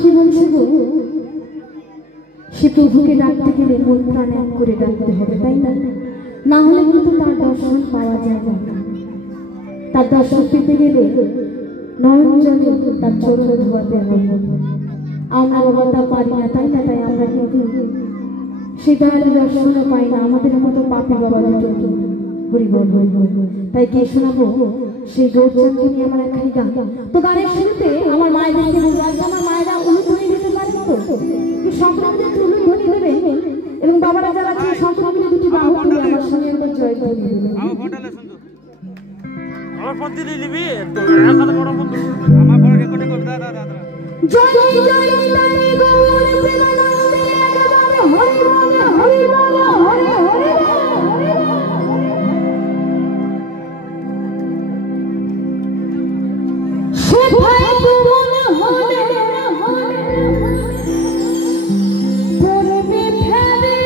কি বলছে গো, সে প্রভুকে ডাকতে গেলে মন প্রাণ এক করে ডাকতে হবে, তাই না? না হলে কিন্তু তার দর্শন পাওয়া যাবে না। তার দর্শন পেতে গেলে নয়ন জলে তার চরণ ধোয়াতে হবে। আমরা বাবা তা পারি না, তাই না? তাই আমরা কিন্তু সেই দয়ালের দর্শনও পাই না, আমাদের মতো পাপী বাবা দুটো। হরি বল হরি বল। তাই কে শোনাবো সেই গৌরচন্দ্রকে নিয়ে আমার একখানি গান। তো গানের শুরুতে আমার মায়েদেরকে বলবো, আজ আমার মায়েরা উলুধ্বনি দিতে পারেন তো, সংক্রান্তিতে উলুধ্বনি দেবেন এবং বাবারা যারা আছে সংক্রান্তিতে দুটি বাহু তুলে আমার সঙ্গে একবার জয়ধ্বনি দেবেন। আমার ফোন দিয়ে নিবি তো একা বড় ফোন আমার ফোন রেকর্ডিং করবে। দাদা দাদা জয় জয় তারি গৌর প্রেমানন্দে একবার হরি বল হরি বল হরি হরি সেভাই তুমন হলে করবে ফেরে